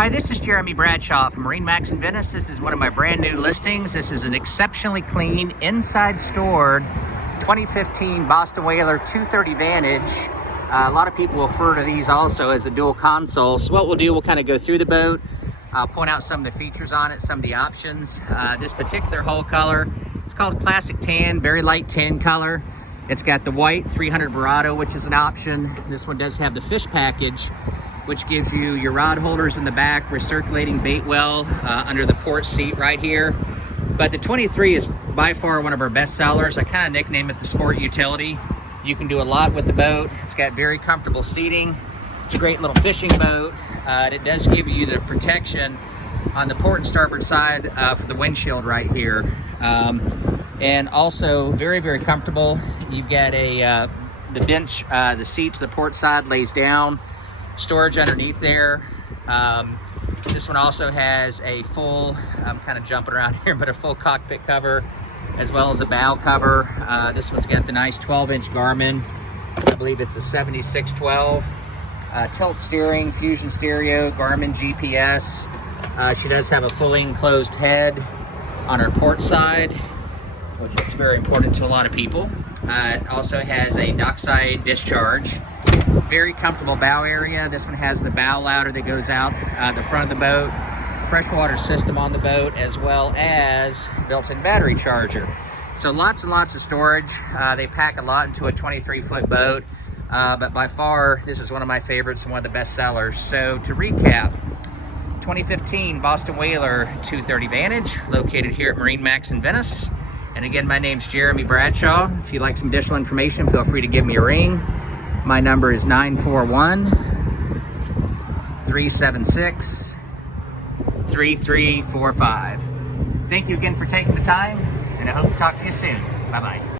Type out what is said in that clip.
Hi, this is Jeremy Bradshaw from MarineMax in Venice. This is one of my brand new listings. This is an exceptionally clean, inside stored 2015 Boston Whaler 230 Vantage. A lot of people refer to these also as a dual console. So what we'll do, we'll kind of go through the boat, point out some of the features on it, some of the options. This particular hull color, it's called classic tan, very light tan color. It's got the white 300 Verado, which is an option. This one does have the fish package, which gives you your rod holders in the back, recirculating bait well under the port seat right here. But the 23 is by far one of our best sellers. I kind of nickname it the sport utility. You can do a lot with the boat. It's got very comfortable seating. It's a great little fishing boat. And it does give you the protection on the port and starboard side for the windshield right here. And also very, very comfortable. You've got the bench, the seat to the port side lays down, storage underneath there. This one also has a full, I'm kind of jumping around here, but a full cockpit cover, as well as a bow cover. This one's got the nice 12-inch Garmin. I believe it's a 7612. Tilt steering, fusion stereo, Garmin GPS. She does have a fully enclosed head on her port side, which is very important to a lot of people. It also has a dockside discharge. Very comfortable bow area. This one has the bow ladder that goes out the front of the boat, freshwater system on the boat, as well as built-in battery charger. So lots and lots of storage. They pack a lot into a 23-foot boat, but by far, this is one of my favorites and one of the best sellers. So to recap, 2015 Boston Whaler 230 Vantage, located here at MarineMax in Venice. And again, my name's Jeremy Bradshaw. If you'd like some additional information, feel free to give me a ring. My number is 941-376-3345. Thank you again for taking the time, and I hope to talk to you soon. Bye-bye.